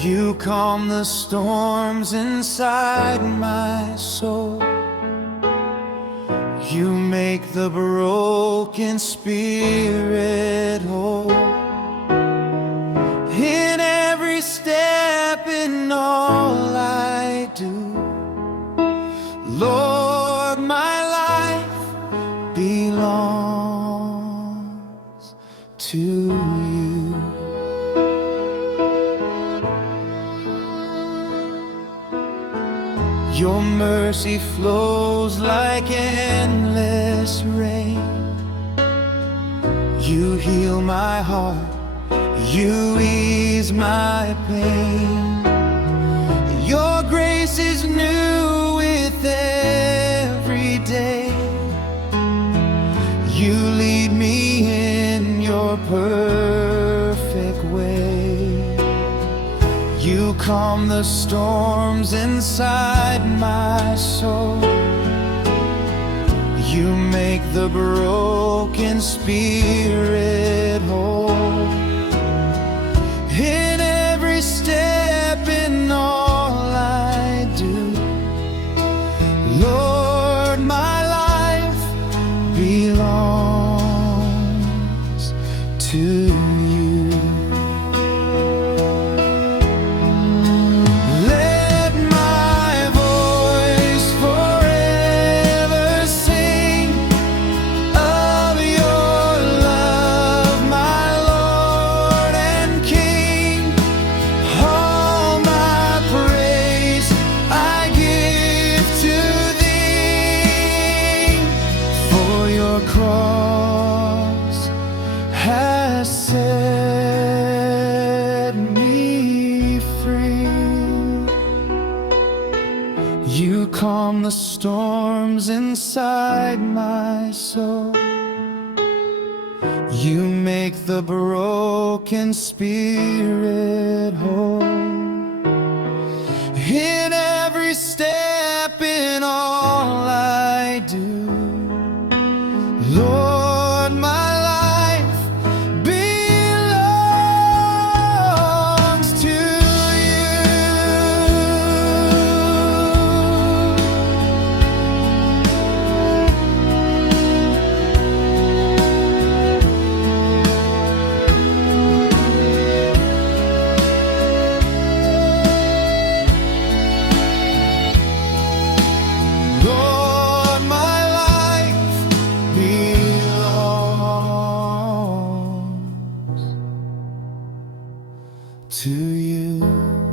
You calm the storms inside my soul. You make the broken spirit whole. In every step, in all I do, Lord, my life belongs to you. Your mercy flows like endless rain. You heal my heart, you ease my pain. Your grace is new with every day. You lead me in your perfect way. You calm the storms inside my soul. You make the broken spirit whole. In every step, in all I do, Lord, my life belongs to you. Cross has set me free. You calm the storms inside my soul. You make the broken spirit whole. In every step, in all I do, Lord, my life belongs to you. Lord, my life belongs to you.